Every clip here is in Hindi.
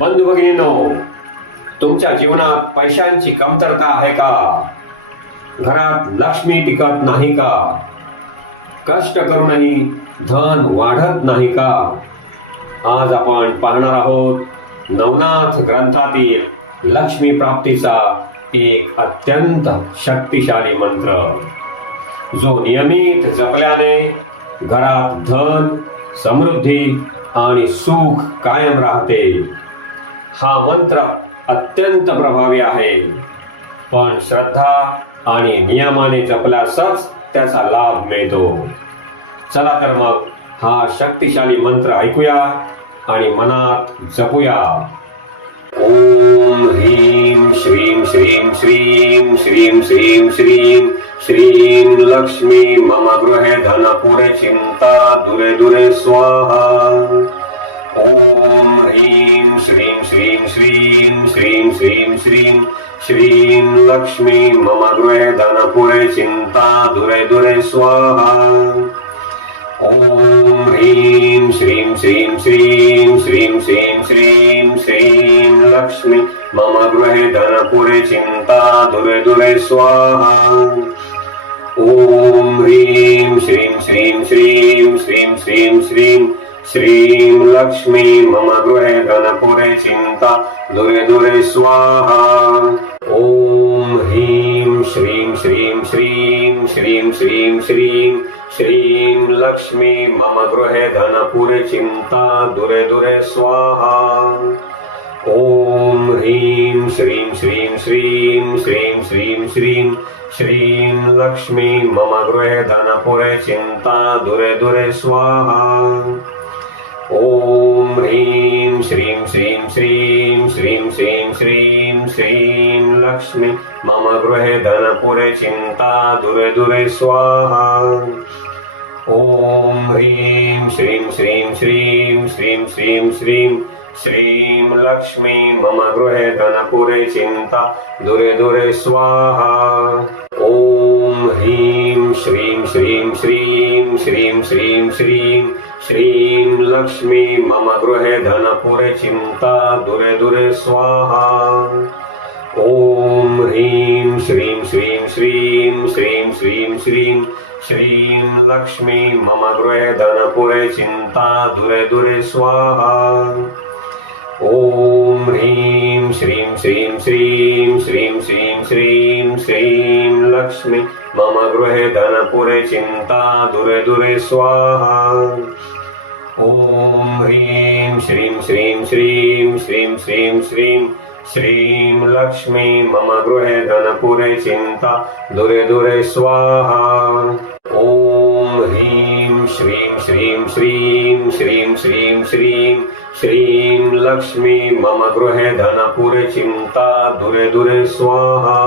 बंधू भगिनींनो, तुमच्या जीवनात पैशांची कमतरता आहे का? घरात लक्ष्मी टिकत नाही का? कष्ट करूनही धन वाढत नाही का? आज आपण पाहणार आहोत नवनाथ ग्रंथातील लक्ष्मी प्राप्तीचा एक अत्यंत शक्तिशाली मंत्र, जो नियमित जपल्याने घरात धन, समृद्धी आणि सुख कायम राहते. हा मंत्र अत्यंत प्रभावी आहे, पण श्रद्धा आणि नियमाने जपल्यासच त्याचा लाभ मिळतो. चला तर मग हा शक्तिशाली मंत्र ऐकूया आणि मनात जपूया. ओम ह्रीं श्रीं श्रीं श्रीं श्रीं श्रीं श्रीं श्रीं लक्ष्मी मम गृहे धनपुरे चिंता दुरे दुरे स्वाहा. ओम ह्रीं श्रीं श्रीं श्रीं श्रीं श्रीं श्रीं श्रीं लक्ष्मी मम गृहे धनपुरे चिंता दुरे दुरे स्वाहा. ओम ह्रीं श्रीं श्रीं श्रीं श्रीं श्रीं श्रीं श्रीं लक्ष्मी मम गृहे धनपुरे चिंता दुरे दुरे स्वाहा. ओम ह्रीं श्रीं श्रीं श्रीं श्रीं श्रीं श्रीं श्रीं लक्ष्मी मम गृहे धनपुरे चिंता दुरे दुरे स्वाहा. ओम ह्रीं श्रीं श्रीं श्रीं श्रीं श्रीं श्रीं श्रीं लक्ष्मी मम गृहे धनपुरे चिंता दुरे दुरे स्वाहा. ओम ह्रीं श्रीं श्रीं श्रीं श्रीं श्रीं श्रीं श्रीं लक्ष्मी मम गृहे धनपुरे चिंता दुरे दुरे स्वाहा. ओम ह्रीं श्रीं श्रीं श्रीं श्रीं श्रीं श्रीं श्रीं लक्ष्मी मम गृहे धनपुरे चिंता दुरे दुरे स्वाहा. ओम ह्रीं श्रीं श्रीं श्रीं श्रीं श्रीं श्रीं श्रीं लक्ष्मी मम गृहे धनपुरे चिंता दुरे दुरे स्वाहा. ओम ह्रीं श्रीं श्रीं श्रीं श्रीं श्रीं श्रीं श्रीं लक्ष्मी मम गृहे धनपुरे चिंता दुरे दुरे स्वाहा. ओम ह्रीं श्रीं श्रीं श्रीं श्रीं श्रीं श्रीं श्रीं लक्ष्मी मम गृहे धनपुरे चिंता दुरे दुरे स्वाहा. ओम ह्रीं श्रीं श्रीं श्रीं श्रीं श्रीं श्रीं श्रीं लक्ष्मी मम गृहे धनपुरे चिंता दुरे दुरे स्वाहा. ओम ह्रीं श्रीं श्रीं श्रीं श्रीं श्रीं श्रीं श्रीं लक्ष्मी मम गृहे धनपुरे चिंता दुरे दुरे स्वाहा. ओम ह्रीं श्रीं श्रीं श्रीं श्रीं श्रीं श्रीं श्रीं लक्ष्मी मम गृहे धनपुरे चिंता दुरे दुरे स्वाहा.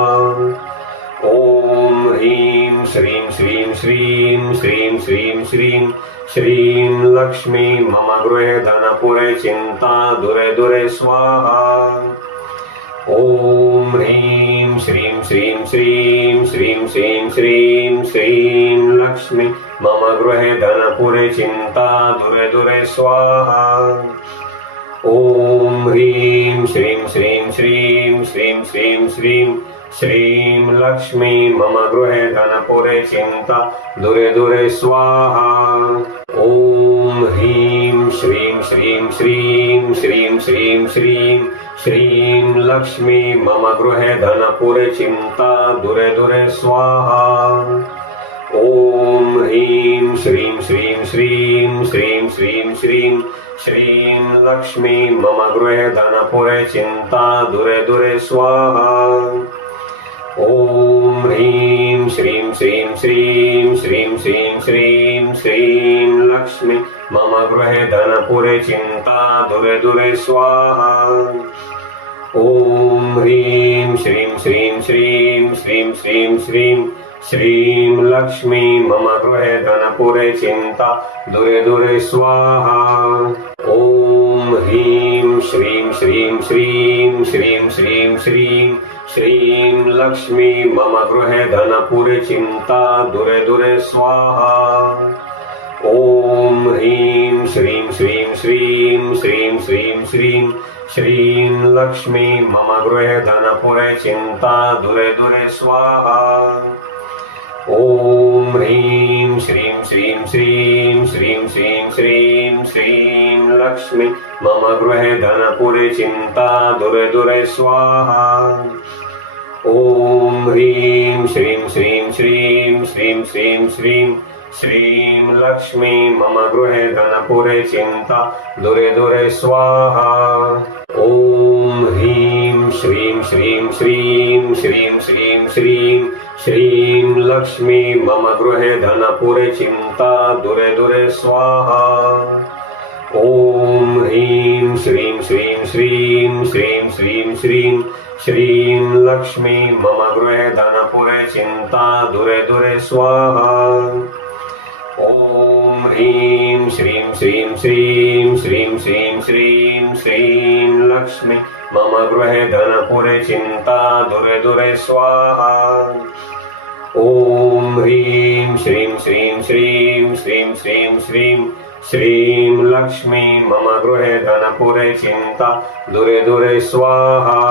ओम ह्रीं श्रीं श्रीं श्रीं श्रीं श्रीं श्रीं श्रीं लक्ष्मी मम गृहे धनपुरे चिंता दुरे दुरे स्वाहा. ओम ह्रीं श्रीं श्रीं श्रीं श्रीं श्रीं श्रीं श्रीं लक्ष्मी मम गृहे धनपुरे चिंता दुरे दुरे स्वाहा. ओम ह्रीं श्रीं श्रीं श्रीं श्रीं श्रीं श्रीं श्रीं लक्ष्मी मम गृहे धनपुरे चिंता दुरे दुरे स्वाहा. ओम ह्रीं श्रीं श्रीं श्रीं श्रीं श्रीं श्रीं श्रीं लक्ष्मी मम गृहे धनपुरे चिंता दुरे दुरे स्वाहा. ओम ह्रीं श्रीं श्रीं श्रीं श्रीं श्रीं श्रीं श्रीं लक्ष्मी मम गृहे धनपुरे चिंता दुरे दुरे स्वाहा. ओम ह्रीं श्रीं श्रीं श्रीं श्रीं श्रीं श्रीं श्रीं लक्ष्मी मम गृहे धनपुरे चिंता दुरे दुरे स्वाहा. ओम ह्रीं श्रीं श्रीं श्रीं श्रीं श्रीं श्रीं श्रीं लक्ष्मी मम गृहे धनपुरे चिंता दुरे दुरे स्वाहा. ओम ह्रीं श्रीं श्रीं श्रीं श्रीं श्रीं श्रीं श्रीं लक्ष्मी मम गृहे धनपुरे चिंता दुरे दुरे स्वाहा. ओम ह्रीं श्रीं श्रीं श्रीं श्रीं श्रीं श्रीं श्रीं लक्ष्मी मम गृहे धनपुरे चिन्ता दूरे दूरे स्वाहा। ॐ ह्रीं श्रीं श्रीं श्रीं श्रीं श्रीं श्रीं श्रीं लक्ष्मी मम गृहे धनपुरे चिन्ता दूरे दूरे स्वाहा। ॐ ह्रीं श्रीं श्रीं श्रीं श्रीं श्रीं श्रीं श्रीं लक्ष्मी मम गृहे धनपुरे चिन्ता दूरे दूरे स्वाहा। ॐ ह्रीं श्रीं श्रीं श्रीं श्रीं श्रीं श्रीं श्रीं लक्ष्मी मम गृहे धनपुरे चिन्ता दूरे दूरे स्वाहा। ॐ ह्रीं श्रीं श्रीं श्रीं श्रीं श्रीं श्रीं श्रीं लक्ष्मी मम गृहे धनपुरे चिन्ता दूरे दूरे स्वाहा। ॐ ह्रीं श्रीं श्रीं श्रीं श्रीं श्रीं श्रीं श्रीं लक्ष्मी मम गृहे धनपुरे चिन्ता दूरे दूरे स्वाहा। ॐ ह्रीं श्रीं श्रीं श्रीं श्रीं श्रीं श्रीं श्रीं लक्ष्मी मम गृहे धनपुरे चिन्ता दूरे दूरे स्वाहा।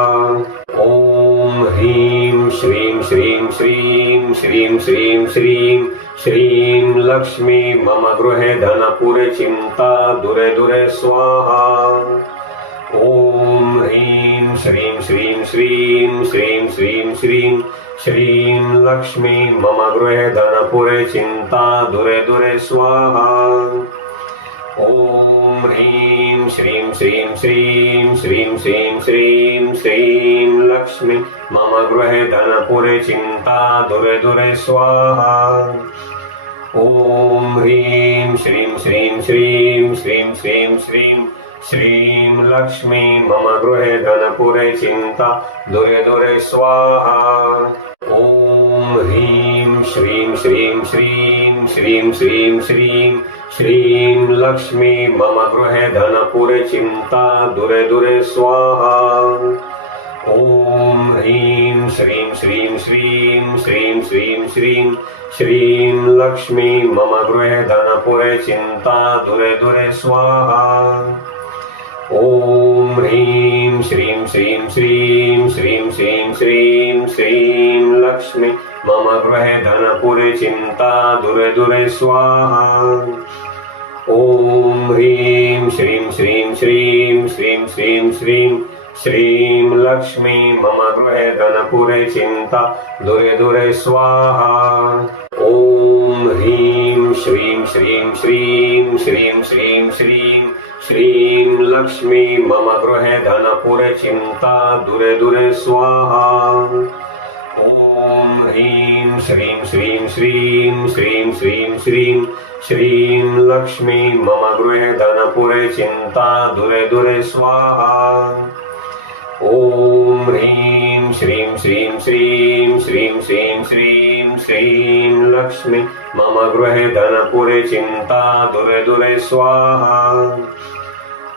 ॐ ह्रीं श्रीं श्रीं श्रीं श्रीं श्रीं श्रीं श्रीं लक्ष्मी मम गृहे धनपुरे चिन्ता दूरे दूरे स्वाहा। ॐ ह्रीं श्रीं श्रीं श्रीं श्रीं श्रीं श्रीं श्रीं लक्ष्मी मम गृहे धनपुरे चिन्ता दूरे दूरे स्वाहा। ॐ ह्रीं श्रीं श्रीं श्रीं श्रीं श्रीं श्रीं श्रीं लक्ष्मी मम गृहे धनपुरे चिन्ता दूरे दूरे स्वाहा। ॐ ह्रीं श्रीं श्रीं श्रीं श्रीं श्रीं श्रीं श्रीं लक्ष्मी मम गृहे धनपुरे चिन्ता दूरे दूरे स्वाहा। ॐ ह्रीं श्रीं श्रीं श्रीं श्रीं श्रीं श्रीं श्रीं लक्ष्मी मम गृहे धनपुरे चिन्ता दूरे दूरे स्वाहा। ॐ ह्रीं श्रीं श्रीं श्रीं श्रीं श्रीं श्रीं श्रीं लक्ष्मी मम गृहे धनपुरे चिन्ता दूरे दूरे स्वाहा। ॐ ह्रीं श्रीं श्रीं श्रीं श्रीं श्रीं श्रीं श्रीं लक्ष्मी मम गृहे धनपुरे चिन्ता दूरे दूरे स्वाहा। ॐ ह्रीं श्रीं श्रीं श्रीं श्रीं श्रीं श्रीं श्रीं लक्ष्मी मम गृहे धनपुरे चिन्ता दूरे दूरे स्वाहा। ॐ ह्रीं श्रीं श्रीं श्रीं श्रीं श्रीं श्रीं श्रीं लक्ष्मी मम गृहे धनपुरे चिन्ता दूरे दूरे स्वाहा। ॐ ह्रीं श्रीं श्रीं श्रीं श्रीं श्रीं श्रीं श्रीं लक्ष्मी मम गृहे धनपुरे चिन्ता दूरे दूरे स्वाहा। ॐ ह्रीं श्रीं श्रीं श्रीं श्रीं श्रीं श्रीं श्रीं लक्ष्मी मम गृहे धनपुरे चिन्ता दूरे दूरे स्वाहा।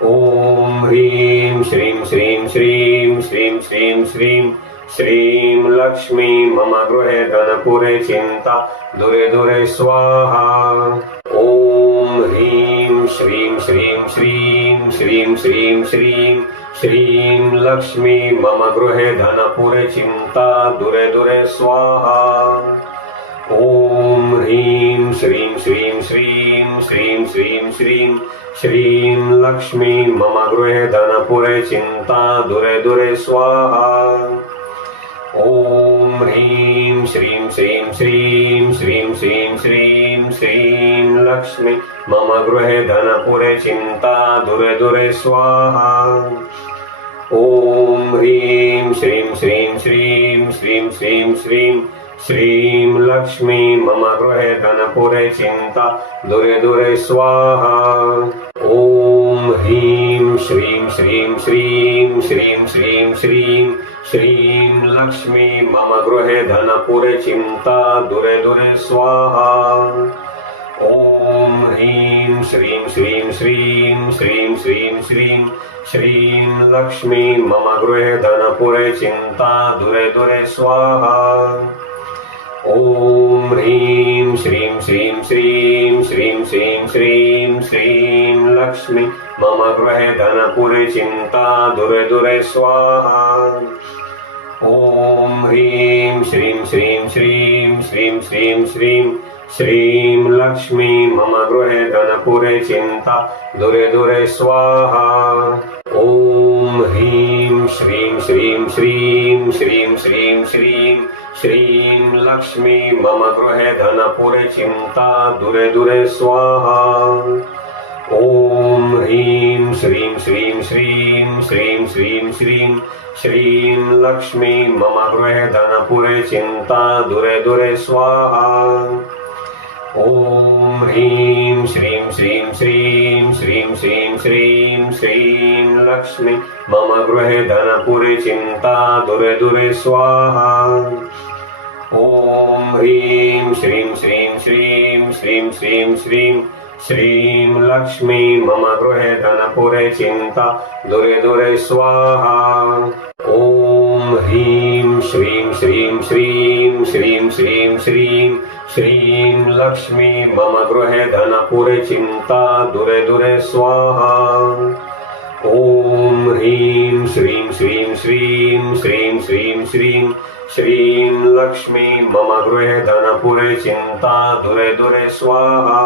ॐ ह्रीं श्रीं श्रीं श्रीं श्रीं श्रीं श्रीं श्रीं लक्ष्मी मम गृहे धनपुरे चिन्ता दूरे दूरे स्वाहा। ॐ ह्रीं श्रीं श्रीं श्रीं श्रीं श्रीं श्रीं श्रीं लक्ष्मी मम गृहे धनपुरे चिन्ता दूरे दूरे स्वाहा। ॐ ह्रीं श्रीं श्रीं श्रीं श्रीं श्रीं श्रीं श्रीं लक्ष्मी मम गृहे धनपुरे चिन्ता दूरे दूरे स्वाहा। ॐ ह्रीं श्रीं श्रीं श्रीं श्रीं श्रीं श्रीं श्रीं लक्ष्मी मम गृहे धनपुरे चिन्ता दूरे दूरे स्वाहा। ॐ ह्रीं श्रीं श्रीं श्रीं श्रीं श्रीं श्रीं श्रीं लक्ष्मी मम गृहे धनपुरे चिन्ता दूरे दूरे स्वाहा। ॐ ह्रीं श्रीं श्रीं श्रीं श्रीं श्रीं श्रीं श्रीं लक्ष्मी मम गृहे धनपुरे चिन्ता दूरे दूरे स्वाहा। ॐ ह्रीं श्रीं श्रीं श्रीं श्रीं श्रीं श्रीं श्रीं लक्ष्मी मम गृहे धनपुरे चिन्ता दूरे दूरे स्वाहा। ॐ ह्रीं श्रीं श्रीं श्रीं श्रीं श्रीं श्रीं श्रीं लक्ष्मी मम गृहे धनपुरे चिन्ता दूरे दूरे स्वाहा। ॐ ह्रीं श्रीं श्रीं श्रीं श्रीं श्रीं श्रीं श्रीं लक्ष्मी मम गृहे धनपुरे चिन्ता दूरे दूरे स्वाहा। ॐ ह्रीं श्रीं श्रीं श्रीं श्रीं श्रीं श्रीं श्रीं लक्ष्मी मम गृहे धनपुरे चिन्ता दूरे दूरे स्वाहा। ॐ ह्रीं श्रीं श्रीं श्रीं श्रीं श्रीं श्रीं श्रीं लक्ष्मी मम गृहे धनपुरे चिन्ता दूरे दूरे स्वाहा। ॐ ह्रीं श्रीं श्रीं श्रीं श्रीं श्रीं श्रीं श्रीं लक्ष्मी मम गृहे धनपुरे चिन्ता दूरे दूरे स्वाहा। ॐ ह्रीं श्रीं श्रीं श्रीं श्रीं श्रीं श्रीं श्रीं लक्ष्मी मम गृहे धनपुरे चिन्ता दूरे दूरे स्वाहा। ॐ ह्रीं श्रीं श्रीं श्रीं श्रीं श्रीं श्रीं श्रीं लक्ष्मी मम गृहे धनपुरे चिन्ता दूरे दूरे स्वाहा। ॐ ह्रीं श्रीं श्रीं श्रीं श्रीं श्रीं श्रीं श्रीं लक्ष्मी मम गृहे धनपुरे चिन्ता दूरे दूरे स्वाहा।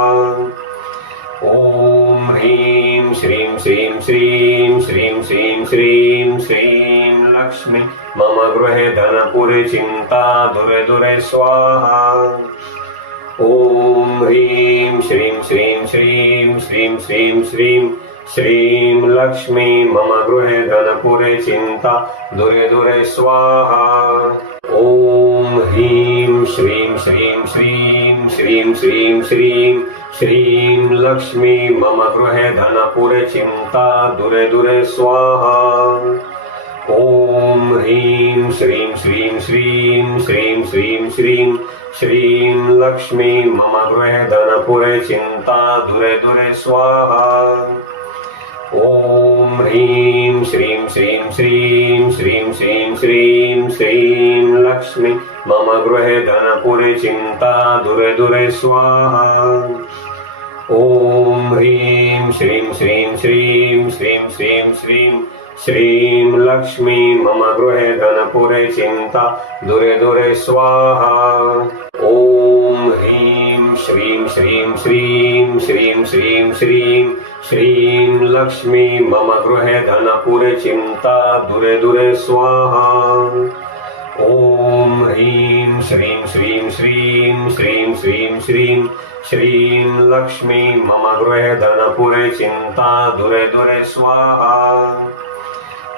ॐ ह्रीं श्रीं श्रीं श्रीं श्रीं श्रीं श्रीं श्रीं लक्ष्मी मम गृहे धनपुरे चिन्ता दूरे दूरे स्वाहा। ॐ ह्रीं श्रीं श्रीं श्रीं श्रीं श्रीं श्रीं श्रीं लक्ष्मी मम गृहे धनपुरे चिन्ता दूरे दूरे स्वाहा। ॐ ह्रीं श्रीं श्रीं श्रीं श्रीं श्रीं श्रीं श्रीं लक्ष्मी मम गृहे धनपुरे चिन्ता दूरे दूरे स्वाहा। ॐ ह्रीं श्रीं श्रीं श्रीं श्रीं श्रीं श्रीं श्रीं लक्ष्मी मम गृहे धनपुरे चिन्ता दूरे दूरे स्वाहा। ॐ ह्रीं श्रीं श्रीं श्रीं श्रीं श्रीं श्रीं श्रीं लक्ष्मी मम गृहे धनपुरे चिन्ता दूरे दूरे स्वाहा। ॐ ह्रीं श्रीं श्रीं श्रीं श्रीं श्रीं श्रीं श्रीं लक्ष्मी मम गृहे धनपुरे चिन्ता दूरे दूरे स्वाहा। ॐ ह्रीं श्रीं श्रीं श्रीं श्रीं श्रीं श्रीं श्रीं लक्ष्मी मम गृहे धनपुरे चिन्ता दूरे दूरे स्वाहा। ॐ ह्रीं श्रीं श्रीं श्रीं श्रीं श्रीं श्रीं श्रीं लक्ष्मी मम गृहे धनपुरे चिन्ता दूरे दूरे स्वाहा।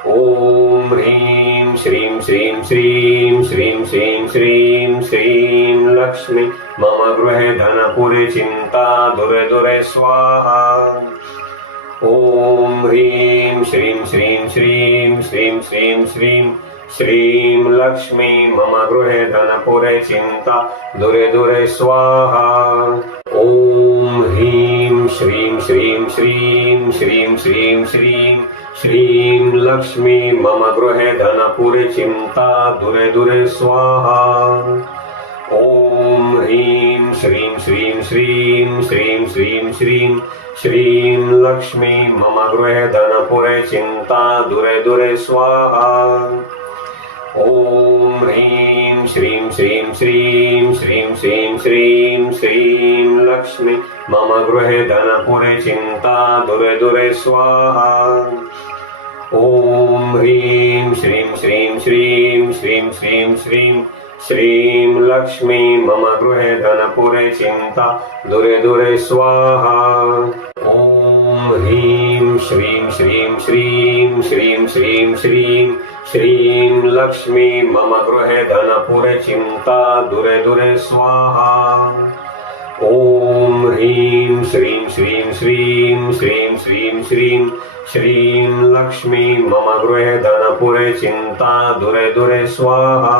ॐ ह्रीं श्रीं श्रीं श्रीं श्रीं श्रीं श्रीं श्रीं लक्ष्मी मम गृहे धनपुरे चिन्ता दूरे दूरे स्वाहा। ॐ ह्रीं श्रीं श्रीं श्रीं श्रीं श्रीं श्रीं श्रीं लक्ष्मी मम गृहे धनपुरे चिन्ता दूरे दूरे स्वाहा। ॐ ह्रीं श्रीं श्रीं श्रीं श्रीं श्रीं श्रीं श्रीं लक्ष्मी मम गृहे धनपुरे चिन्ता दूरे दूरे स्वाहा। ॐ ह्रीं श्रीं श्रीं श्रीं श्रीं श्रीं श्रीं श्रीं लक्ष्मी मम गृहे धनपुरे चिन्ता दूरे दूरे स्वाहा। ॐ ह्रीं श्रीं श्रीं श्रीं श्रीं श्रीं श्रीं श्रीं लक्ष्मी मम गृहे धनपुरे चिन्ता दूरे दूरे स्वाहा। ॐ ह्रीं श्रीं श्रीं श्रीं श्रीं श्रीं श्रीं श्रीं लक्ष्मी मम गृहे धनपुरे चिन्ता दूरे दूरे स्वाहा। ॐ ह्रीं श्रीं श्रीं श्रीं श्रीं श्रीं श्रीं श्रीं लक्ष्मी मम गृहे धनपुरे चिन्ता दूरे दूरे स्वाहा। ॐ ह्रीं श्रीं श्रीं श्रीं श्रीं श्रीं श्रीं श्रीं लक्ष्मी मम गृहे धनपुरे चिन्ता दूरे दूरे स्वाहा।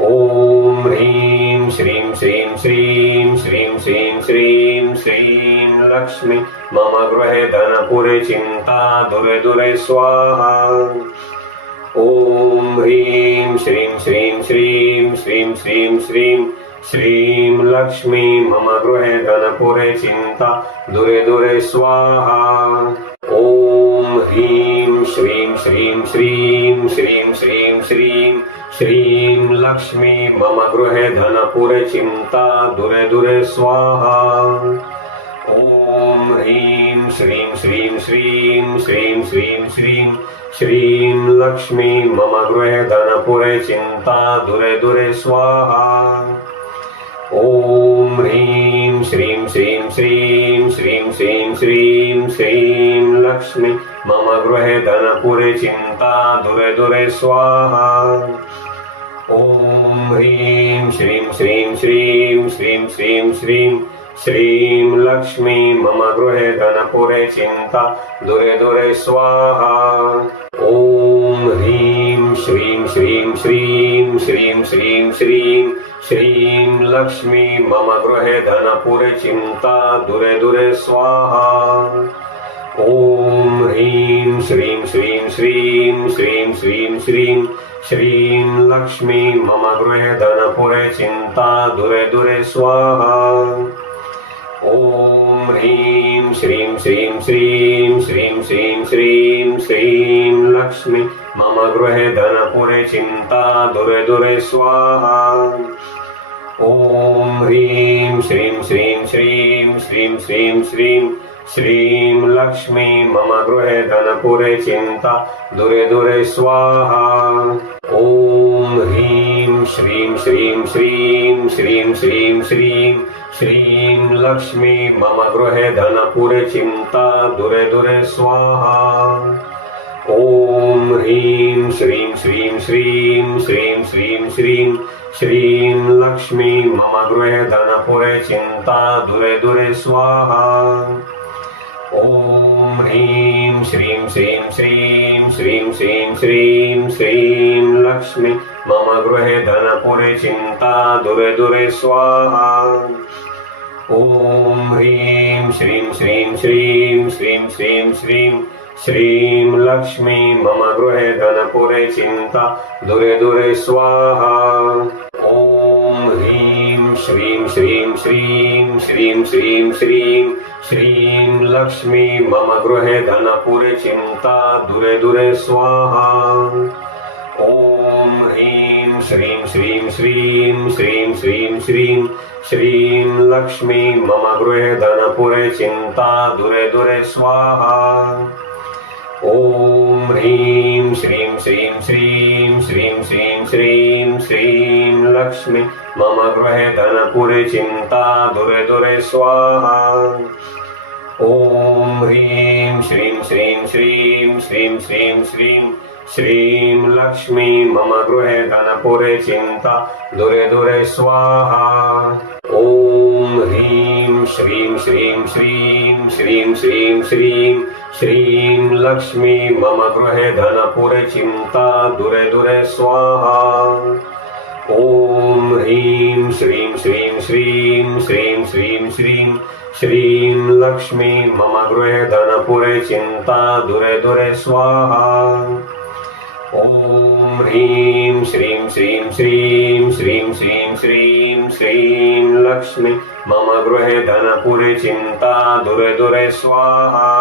ॐ ह्रीं श्रीं श्रीं श्रीं श्रीं श्रीं श्रीं श्रीं लक्ष्मी मम गृहे धनपुरे चिन्ता दूरे दूरे स्वाहा। ॐ ह्रीं श्रीं श्रीं श्रीं श्रीं श्रीं श्रीं श्रीं लक्ष्मी मम गृहे धनपुरे चिन्ता दूरे दूरे स्वाहा। ॐ ह्रीं श्रीं श्रीं श्रीं श्रीं श्रीं श्रीं श्रीं लक्ष्मी मम गृहे धनपुरे चिन्ता दूरे दूरे स्वाहा। ॐ ह्रीं श्रीं श्रीं श्रीं श्रीं श्रीं श्रीं श्रीं लक्ष्मी मम गृहे धनपुरे चिन्ता दूरे दूरे स्वाहा। ॐ ह्रीं श्रीं श्रीं श्रीं श्रीं श्रीं श्रीं श्रीं लक्ष्मी मम गृहे धनपुरे चिन्ता दूरे दूरे स्वाहा। ॐ ह्रीं श्रीं श्रीं श्रीं श्रीं श्रीं श्रीं श्रीं लक्ष्मी मम गृहे धनपुरे चिन्ता दूरे दूरे स्वाहा। ॐ ह्रीं श्रीं श्रीं श्रीं श्रीं श्रीं श्रीं श्रीं लक्ष्मी मम गृहे धनपुरे चिन्ता दूरे दूरे स्वाहा। ॐ ह्रीं श्रीं श्रीं श्रीं श्रीं श्रीं श्रीं श्रीं लक्ष्मी मम गृहे धनपुरे चिन्ता दूरे दूरे स्वाहा। ॐ ह्रीं श्रीं श्रीं श्रीं श्रीं श्रीं श्रीं श्रीं लक्ष्मी मम गृहे धनपुरे चिन्ता दूरे दूरे स्वाहा। ॐ ह्रीं श्रीं श्रीं श्रीं श्रीं श्रीं श्रीं श्रीं लक्ष्मी मम गृहे धनपुरे चिन्ता दूरे दूरे स्वाहा। ॐ ह्रीं श्रीं श्रीं श्रीं श्रीं श्रीं श्रीं श्रीं लक्ष्मी मम गृहे धनपुरे चिन्ता दूरे दूरे स्वाहा। ॐ ह्रीं श्रीं श्रीं श्रीं श्रीं श्रीं श्रीं श्रीं लक्ष्मी मम गृहे धनपुरे चिन्ता दूरे दूरे स्वाहा। ॐ ह्रीं श्रीं श्रीं श्रीं श्रीं श्रीं श्रीं श्रीं लक्ष्मी मम गृहे धनपुरे चिन्ता दूरे दूरे स्वाहा। ॐ ह्रीं श्रीं श्रीं श्रीं श्रीं श्रीं श्रीं श्रीं लक्ष्मी मम गृहे धनपुरे चिन्ता दूरे दूरे स्वाहा। ॐ ह्रीं श्रीं श्रीं श्रीं श्रीं श्रीं श्रीं श्रीं लक्ष्मी मम गृहे धनपुरे चिन्ता दूरे दूरे स्वाहा। ॐ ह्रीं श्रीं श्रीं श्रीं श्रीं श्रीं श्रीं श्रीं लक्ष्मी मम गृहे धनपुरे चिन्ता दूरे दूरे स्वाहा। ॐ ह्रीं श्रीं श्रीं श्रीं श्रीं श्रीं श्रीं श्रीं लक्ष्मी मम गृहे धनपुरे चिन्ता दूरे दूरे स्वाहा। ॐ ह्रीं श्रीं श्रीं श्रीं श्रीं श्रीं श्रीं श्रीं लक्ष्मी मम गृहे धनपुरे चिन्ता दूरे दूरे स्वाहा। ॐ ह्रीं श्रीं श्रीं श्रीं श्रीं श्रीं श्रीं श्रीं लक्ष्मी मम गृहे धनपुरे चिन्ता दूरे दूरे स्वाहा। ॐ ह्रीं श्रीं श्रीं श्रीं श्रीं श्रीं श्रीं श्रीं लक्ष्मी मम गृहे धनपुरे चिन्ता दूरे दूरे स्वाहा। ॐ ह्रीं श्रीं श्रीं श्रीं श्रीं श्रीं श्रीं श्रीं लक्ष्मी मम गृहे धनपुरे चिन्ता दूरे दूरे स्वाहा।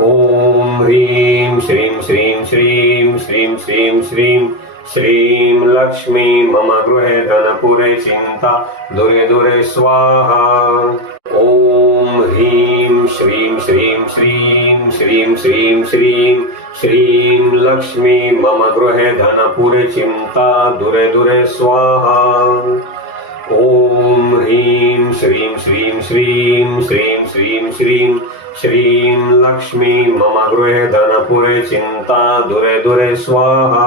ॐ ह्रीं श्रीं श्रीं श्रीं श्रीं श्रीं श्रीं श्रीं लक्ष्मी मम गृहे धनपुरे चिन्ता दूरे दूरे स्वाहा। ॐ ह्रीं श्रीं श्रीं श्रीं श्रीं श्रीं श्रीं श्रीं लक्ष्मी मम गृहे धनपुरे चिन्ता दूरे दूरे स्वाहा। ॐ ह्रीं श्रीं श्रीं श्रीं श्रीं श्रीं श्रीं श्रीं लक्ष्मी मम गृहे धनपुरे चिन्ता दूरे दूरे स्वाहा।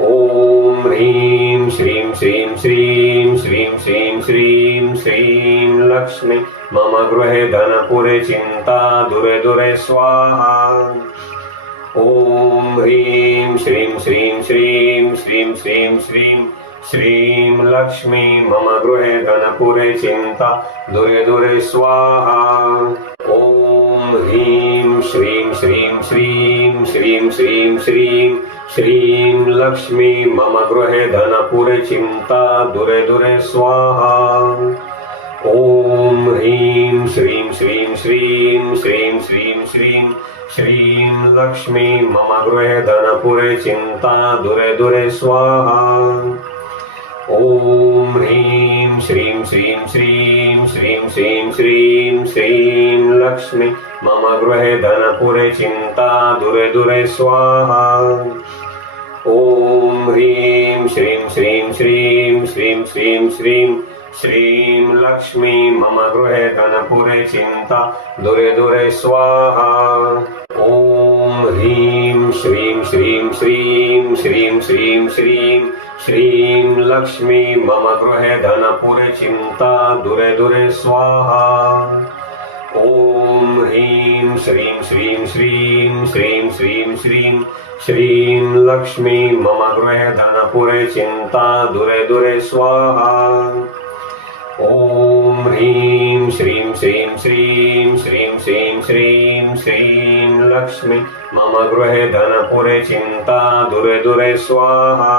ॐ ह्रीं श्रीं श्रीं श्रीं श्रीं श्रीं श्रीं श्रीं लक्ष्मी मम गृहे धनपुरे चिन्ता दूरे दूरे स्वाहा। ॐ ह्रीं श्रीं श्रीं श्रीं श्रीं श्रीं श्रीं श्रीं लक्ष्मी मम गृहे धनपुरे चिन्ता दूरे दूरे स्वाहा। ॐ ह्रीं श्रीं श्रीं श्रीं श्रीं श्रीं श्रीं श्रीं लक्ष्मी मम गृहे धनपुरे चिंता दूरे दूरे स्वाहा। ॐ ह्रीं श्रीं श्रीं श्रीं श्रीं श्रीं श्रीं श्रीं लक्ष्मी मम गृहे धनपुरे चिंता दूरे दूरे स्वाहा। ॐ ह्रीं श्रीं श्रीं श्रीं श्रीं श्रीं श्रीं श्रीं लक्ष्मी मम गृहे धनपुरे चिंता दूरे दूरे स्वाहा। ॐ ह्रीं श्रीं श्रीं श्रीं श्रीं श्रीं श्रीं श्रीं लक्ष्मी मम गृहे धनपुरे चिंता दूरे दूरे स्वाहा। ॐ ह्रीं श्रीं श्रीं श्रीं श्रीं श्रीं श्रीं श्रीं लक्ष्मी मम गृहे धनपुरे चिंता दूरे दूरे स्वाहा। ॐ ह्रीं श्रीं श्रीं श्रीं श्रीं श्रीं श्रीं श्रीं लक्ष्मी मम गृहे धनपुरे चिंता दूरे दूरे स्वाहा। ॐ ह्रीं श्रीं श्रीं श्रीं श्रीं श्रीं श्रीं श्रीं लक्ष्मी मम गृहे धनपुरे चिंता दूरे दूरे स्वाहा।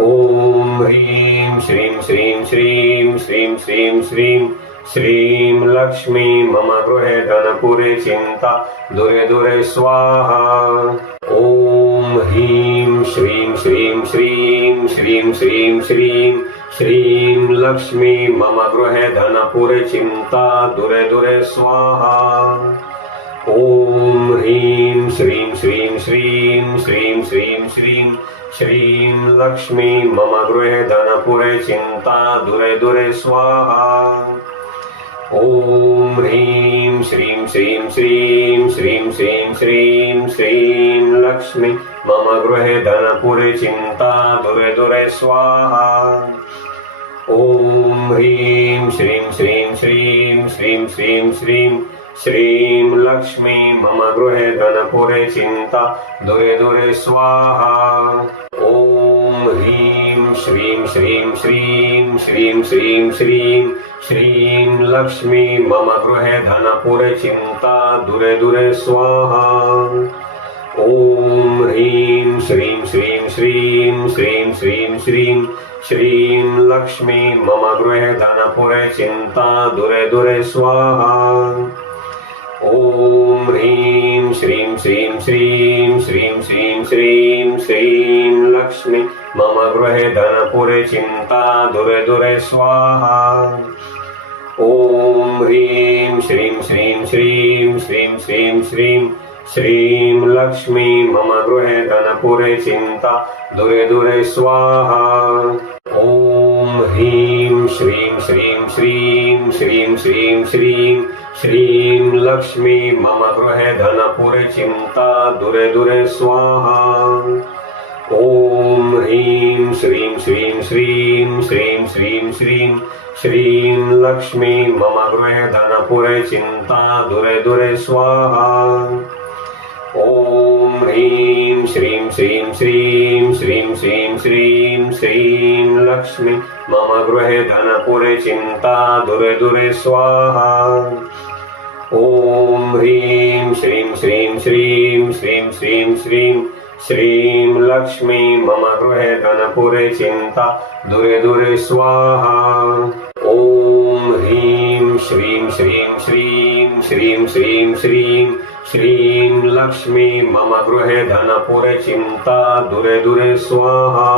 ॐ ह्रीं श्रीं श्रीं श्रीं श्रीं श्रीं श्रीं श्रीं लक्ष्मी मम गृहे धनपुरे चिंता दूरे दूरे स्वाहा। ॐ ह्रीं श्रीं श्रीं श्रीं श्रीं श्रीं श्रीं श्रीं लक्ष्मी मम गृहे धनपुरे चिंता दूरे दूरे स्वाहा। ॐ ह्रीं श्रीं श्रीं श्रीं श्रीं श्रीं श्रीं श्रीं लक्ष्मी मम गृहे धनपुरे चिंता दूरे दूरे स्वाहा। ॐ ह्रीं श्रीं श्रीं श्रीं श्रीं श्रीं श्रीं श्रीं लक्ष्मी मम गृहे धनपुरे चिंता दूरे दूरे स्वाहा। ॐ ह्रीं श्रीं श्रीं श्रीं श्रीं श्रीं श्रीं श्रीं लक्ष्मी मम गृहे धनपुरे चिंता दूरे दूरे स्वाहा। ॐ ह्रीं श्रीं श्रीं श्रीं श्रीं श्रीं श्रीं श्रीं लक्ष्मी मम गृहे धनपुरे चिंता दूरे दूरे स्वाहा। ॐ ह्रीं श्रीं श्रीं श्रीं श्रीं श्रीं श्रीं श्रीं लक्ष्मी मम गृहे धनपुरे चिंता दूरे दूरे स्वाहा। ॐ ह्रीं श्रीं श्रीं श्रीं श्रीं श्रीं श्रीं श्रीं लक्ष्मी मम गृहे धनपुरे चिंता दूरे दूरे स्वाहा। ॐ ह्रीं श्रीं श्रीं श्रीं श्रीं श्रीं श्रीं श्रीं लक्ष्मी मम गृहे धनपुरे चिंता दूरे दूरे स्वाहा। ॐ ह्रीं श्रीं श्रीं श्रीं श्रीं श्रीं श्रीं श्रीं लक्ष्मी मम गृहे धनपुरे चिंता दूरे दूरे स्वाहा। ॐ ह्रीं श्रीं श्रीं श्रीं श्रीं श्रीं श्रीं श्रीं लक्ष्मी मम गृहे धनपुरे चिंता दूरे दूरे स्वाहा। ॐ ह्रीं श्रीं श्रीं श्रीं श्रीं श्रीं श्रीं श्रीं लक्ष्मी मम गृहे धनपुरे चिंता दूरे दूरे स्वाहा। ॐ ह्रीं श्रीं श्रीं श्रीं श्रीं श्रीं श्रीं श्रीं लक्ष्मी मम गृहे धनपुरे चिंता दूरे दूरे स्वाहा। ॐ ह्रीं श्रीं श्रीं श्रीं श्रीं श्रीं श्रीं श्रीं लक्ष्मी मम गृहे धनपुरे चिंता दूरे दूरे स्वाहा।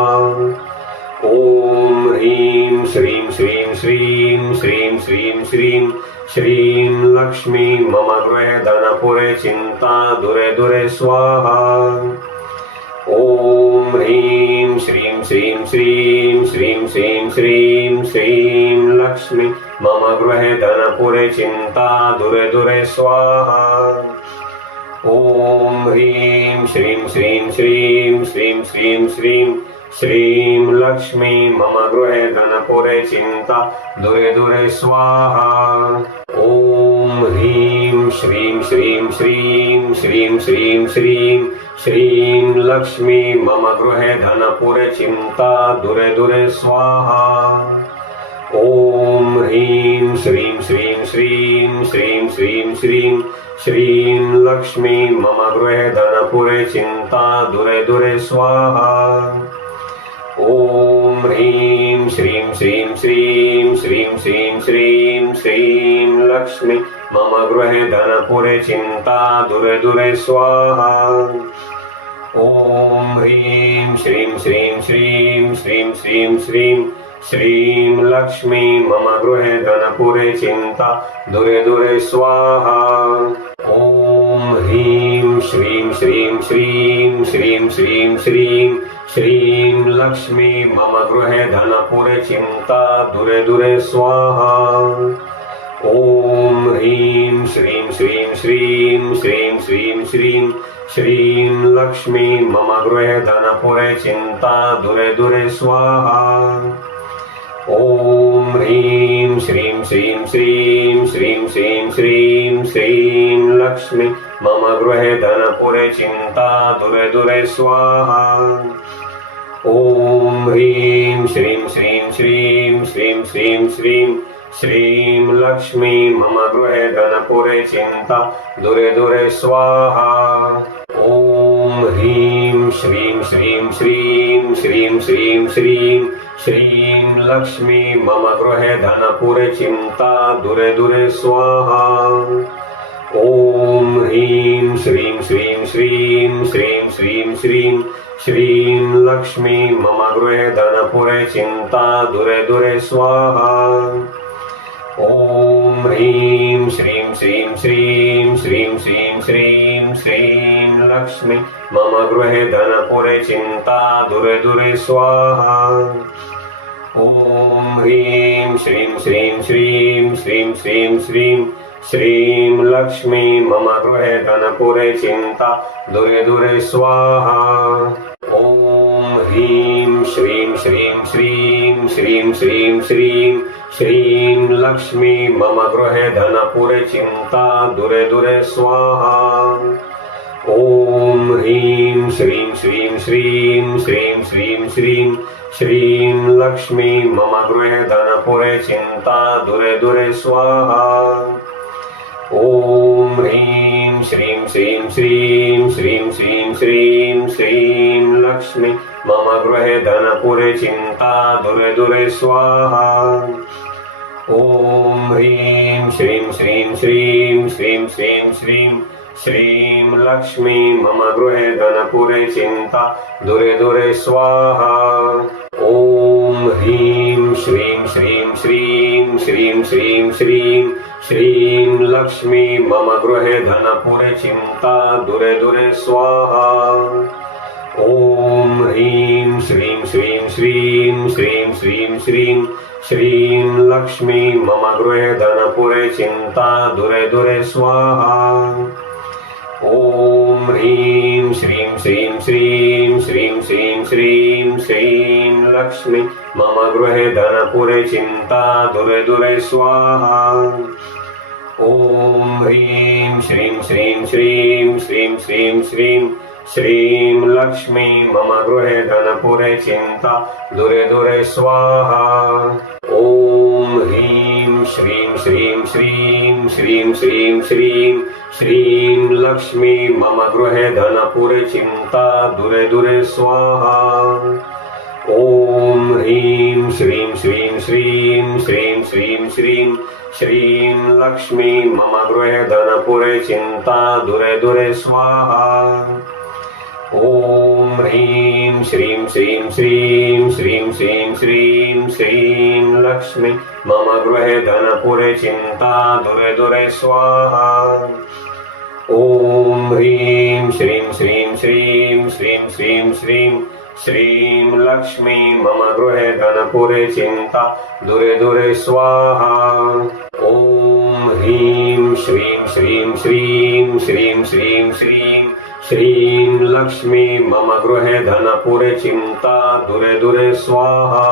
ॐ ह्रीं श्रीं श्रीं श्रीं श्रीं श्रीं श्रीं श्रीं लक्ष्मी मम गृहे धनपुरे चिंता दूरे दूरे स्वाहा। ॐ ह्रीं श्रीं श्रीं श्रीं श्रीं श्रीं श्रीं श्रीं लक्ष्मी मम गृहे धनपुरे चिंता दूरे दूरे स्वाहा। ॐ ह्रीं श्रीं श्रीं श्रीं श्रीं श्रीं श्रीं श्रीं लक्ष्मी मम गृहे धनपुरे चिंता दूरे दूरे स्वाहा। ॐ ह्रीं श्रीं श्रीं श्रीं श्रीं श्रीं श्रीं श्रीं लक्ष्मी मम गृहे धनपुरे चिंता दूरे दूरे स्वाहा। ॐ ह्रीं श्रीं श्रीं श्रीं श्रीं श्रीं श्रीं श्रीं लक्ष्मी मम गृहे धनपुरे चिंता दूरे दूरे स्वाहा। ॐ ह्रीं श्रीं श्रीं श्रीं श्रीं श्रीं श्रीं श्रीं लक्ष्मी मम गृहे धनपुरे चिंता दूरे दूरे स्वाहा। ॐ ह्रीं श्रीं श्रीं श्रीं श्रीं श्रीं श्रीं श्रीं लक्ष्मी मम गृहे धनपुरे चिंता दूरे दूरे स्वाहा। ॐ ह्रीं श्रीं श्रीं श्रीं श्रीं श्रीं श्रीं श्रीं लक्ष्मी मम गृहे धनपुरे चिंता दूरे दूरे स्वाहा। ॐ ह्रीं श्रीं श्रीं श्रीं श्रीं श्रीं श्रीं श्रीं लक्ष्मी मम गृहे धनपुरे चिंता दूरे दूरे स्वाहा। ॐ ह्रीं श्रीं श्रीं श्रीं श्रीं श्रीं श्रीं श्रीं लक्ष्मी मम गृहे धनपुरे चिंता दूरे दूरे स्वाहा। ॐ ह्रीं श्रीं श्रीं श्रीं श्रीं श्रीं श्रीं श्रीं लक्ष्मी मम गृहे धनपुरे चिंता दूरे दूरे स्वाहा। ॐ ह्रीं श्रीं श्रीं श्रीं श्रीं श्रीं श्रीं श्रीं लक्ष्मी मम गृहे धनपुरे चिंता दूरे दूरे स्वाहा। ॐ ह्रीं श्रीं श्रीं श्रीं श्रीं श्रीं श्रीं श्रीं लक्ष्मी मम गृहे धनपुरे चिंता दूरे दूरे स्वाहा। ॐ ह्रीं श्रीं श्रीं श्रीं श्रीं श्रीं श्रीं श्रीं लक्ष्मी मम गृहे धनपुरे चिंता दूरे दूरे स्वाहा। ॐ ह्रीं श्रीं श्रीं श्रीं श्रीं श्रीं श्रीं श्रीं लक्ष्मी मम गृहे धनपुरे चिंता दूरे दूरे स्वाहा। ॐ ह्रीं श्रीं श्रीं श्रीं श्रीं श्रीं श्रीं श्रीं लक्ष्मी मम गृहे धनपुरे चिंता दूरे दूरे स्वाहा। ॐ ह्रीं श्रीं श्रीं श्रीं श्रीं श्रीं श्रीं श्रीं लक्ष्मी मम गृहे धनपुरे चिंता दूरे दूरे स्वाहा। ॐ ह्रीं श्रीं श्रीं श्रीं श्रीं श्रीं श्रीं श्रीं लक्ष्मी मम गृहे धनपुरे चिंता दूरे दूरे स्वाहा। ॐ ह्रीं श्रीं श्रीं श्रीं श्रीं श्रीं श्रीं श्रीं लक्ष्मी मम गृहे धनपुरे चिंता दूरे दूरे स्वाहा। ॐ ह्रीं श्रीं श्रीं श्रीं श्रीं श्रीं श्रीं श्रीं लक्ष्मी मम गृहे धनपुरे चिंता दूरे दूरे स्वाहा। ॐ ह्रीं श्रीं श्रीं श्रीं श्रीं श्रीं श्रीं श्रीं लक्ष्मी मम गृहे धनपुरे चिंता दूरे दूरे स्वाहा। ॐ ह्रीं श्रीं श्रीं श्रीं श्रीं श्रीं श्रीं श्रीं लक्ष्मी मम गृहे धनपुरे चिंता दूरे दूरे स्वाहा। ॐ ह्रीं श्रीं श्रीं श्रीं श्रीं श्रीं श्रीं श्रीं लक्ष्मी मम गृहे धनपुरे चिंता दूरे दूरे स्वाहा। ॐ ह्रीं श्रीं श्रीं श्रीं श्रीं श्रीं श्रीं श्रीं लक्ष्मी मम गृहे धनपुरे चिंता दूरे दूरे स्वाहा। ॐ ह्रीं श्रीं श्रीं श्रीं श्रीं श्रीं श्रीं श्रीं लक्ष्मी मम गृहे धनपुरे चिंता दूरे दूरे स्वाहा। ॐ ह्रीं श्रीं श्रीं श्रीं श्रीं श्रीं श्रीं श्रीं लक्ष्मी मम गृहे धनपुरे चिंता दूरे दूरे स्वाहा। ॐ ह्रीं श्रीं श्रीं श्रीं श्रीं श्रीं श्रीं श्रीं लक्ष्मी मम गृहे धनपुरे चिंता दूरे दूरे स्वाहा। ॐ ह्रीं श्रीं श्रीं श्रीं श्रीं श्रीं श्रीं श्रीं लक्ष्मी मम गृहे धनपुरे चिंता दूरे दूरे स्वाहा।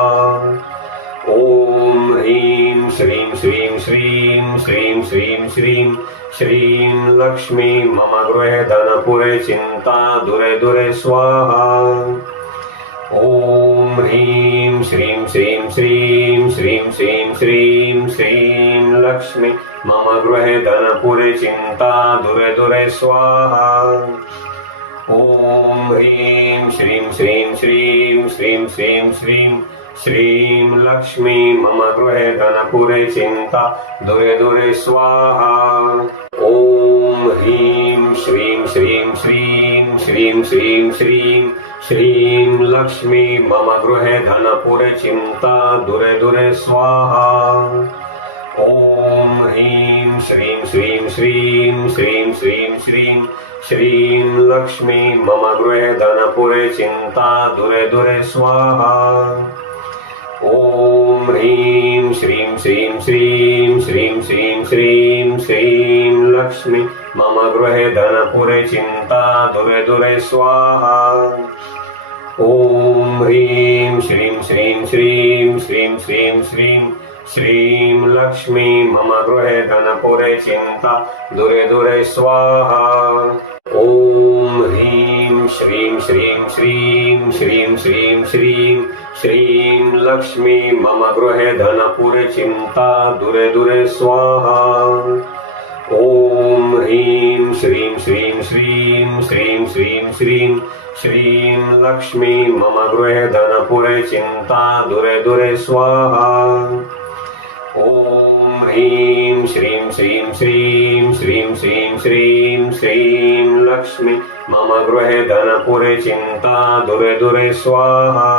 ॐ ह्रीं श्रीं श्रीं श्रीं श्रीं श्रीं श्रीं श्रीं लक्ष्मी मम गृहे धनपुरे चिंता दूरे दूरे स्वाहा। ॐ ह्रीं श्रीं श्रीं श्रीं श्रीं श्रीं श्रीं श्रीं लक्ष्मी मम गृहे धनपुरे चिन्ता दूरे दूरे स्वाहा। ॐ ह्रीं श्रीं श्रीं श्रीं श्रीं श्रीं श्रीं श्रीं लक्ष्मी मम गृहे धनपुरे चिन्ता दूरे दूरे स्वाहा। ॐ ह्रीं श्रीं श्रीं श्रीं श्रीं श्रीं श्रीं श्रीं लक्ष्मी मम गृहे धनपुरे चिन्ता दूरे दूरे स्वाहा। ॐ ह्रीं श्रीं श्रीं श्रीं श्रीं श्रीं श्रीं श्रीं लक्ष्मी मम गृहे धनपुरे चिन्ता दूरे दूरे स्वाहा। ॐ ह्रीं श्रीं श्रीं श्रीं श्रीं श्रीं श्रीं श्रीं लक्ष्मी मम गृहे धनपुरे चिन्ता दूरे दूरे स्वाहा। ॐ ह्रीं श्रीं श्रीं श्रीं श्रीं श्रीं श्रीं श्रीं लक्ष्मी मम गृहे धनपुरे चिन्ता दूरे दूरे स्वाहा। ॐ ह्रीं श्रीं श्रीं श्रीं श्रीं श्रीं श्रीं श्रीं लक्ष्मी मम गृहे धनपुरे चिन्ता दूरे दूरे स्वाहा। ॐ ह्रीं श्रीं श्रीं श्रीं श्रीं श्रीं श्रीं श्रीं लक्ष्मी मम गृहे धनपुरे चिन्ता दूरे दूरे स्वाहा। ॐ ह्रीं श्रीं श्रीं श्रीं श्रीं श्रीं श्रीं श्रीं लक्ष्मी मम गृहे धनपुरे चिन्ता दूरे दूरे स्वाहा।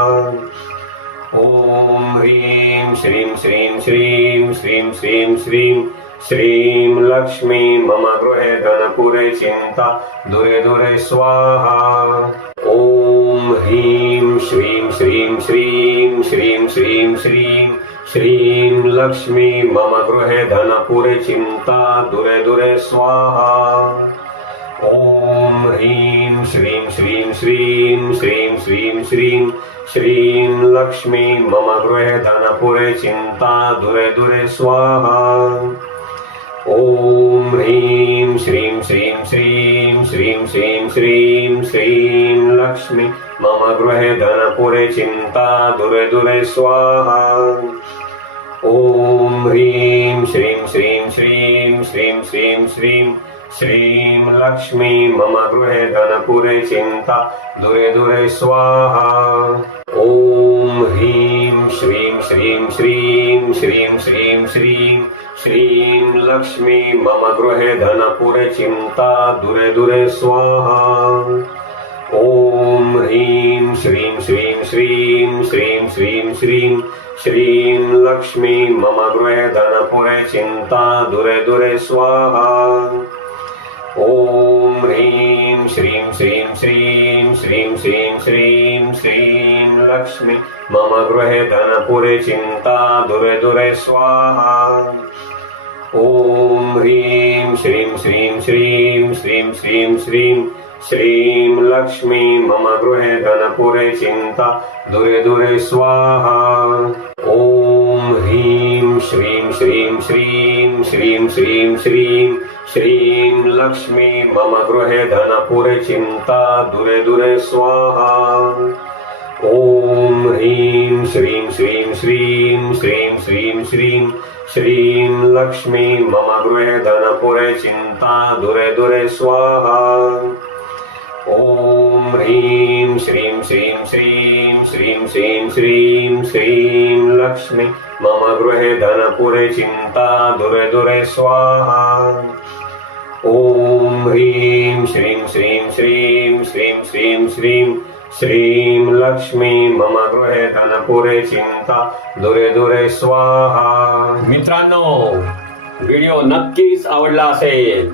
ॐ ह्रीं श्रीं श्रीं श्रीं श्रीं श्रीं श्रीं श्रीं लक्ष्मी मम गृहे धनपुरे चिन्ता दूरे दूरे स्वाहा। ॐ ह्रीं श्रीं श्रीं श्रीं श्रीं श्रीं श्रीं श्रीं लक्ष्मी मम गृहे धनपुरे चिन्ता दूरे दूरे स्वाहा। ॐ ह्रीं श्रीं श्रीं श्रीं श्रीं श्रीं श्रीं श्रीं लक्ष्मी मम गृहे धनपुरे चिन्ता दूरे दूरे स्वाहा। ॐ ह्रीं श्रीं श्रीं श्रीं श्रीं श्रीं श्रीं श्रीं लक्ष्मी मम गृहे धनपुरे चिन्ता दूरे दूरे स्वाहा। ॐ ह्रीं श्रीं श्रीं श्रीं श्रीं श्रीं श्रीं श्रीं लक्ष्मी मम गृहे धनपुरे चिन्ता दूरे दूरे स्वाहा। ॐ ह्रीं श्रीं श्रीं श्रीं श्रीं श्रीं श्रीं श्रीं लक्ष्मी मम गृहे धनपुरे चिन्ता दूरे दूरे स्वाहा। ॐ ह्रीं श्रीं श्रीं श्रीं श्रीं श्रीं श्रीं श्रीं लक्ष्मी मम गृहे धनपुरे चिन्ता दूरे दूरे स्वाहा। ॐ ह्रीं श्रीं श्रीं श्रीं श्रीं श्रीं श्रीं श्रीं लक्ष्मी मम गृहे धनपुरे चिन्ता दूरे दूरे स्वाहा। ॐ ह्रीं श्रीं श्रीं श्रीं श्रीं श्रीं श्रीं श्रीं लक्ष्मी मम गृहे धनपुरे चिन्ता दूरे दूरे स्वाहा। ॐ ह्रीं श्रीं श्रीं श्रीं श्रीं श्रीं श्रीं श्रीं लक्ष्मी मम गृहे धनपुरे चिन्ता दूरे दूरे स्वाहा। ॐ ह्रीं श्रीं श्रीं श्रीं श्रीं श्रीं श्रीं श्रीं लक्ष्मी मम गृहे धनपुरे चिन्ता दूरे दूरे स्वाहा। ॐ ह्रीं श्रीं श्रीं श्रीं श्रीं श्रीं श्रीं श्रीं लक्ष्मी मम गृहे धनपुरे चिन्ता दूरे दूरे स्वाहा। ॐ ह्रीं श्रीं श्रीं श्रीं श्रीं श्रीं श्रीं श्रीं लक्ष्मी मम गृहे धनपुरे चिन्ता दूरे दूरे स्वाहा। मित्रांनो, व्हिडिओ नक्कीच आवडला असेल.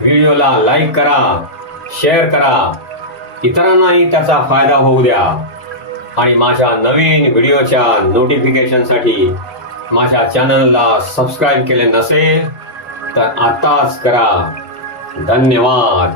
व्हिडिओला लाईक करा, शेअर करा, इतरांनाही त्याचा फायदा होऊ द्या आणि माझ्या नवीन व्हिडिओच्या नोटिफिकेशनसाठी माझ्या चॅनलला सबस्क्राईब केले नसेल तर आताच करा. धन्यवाद.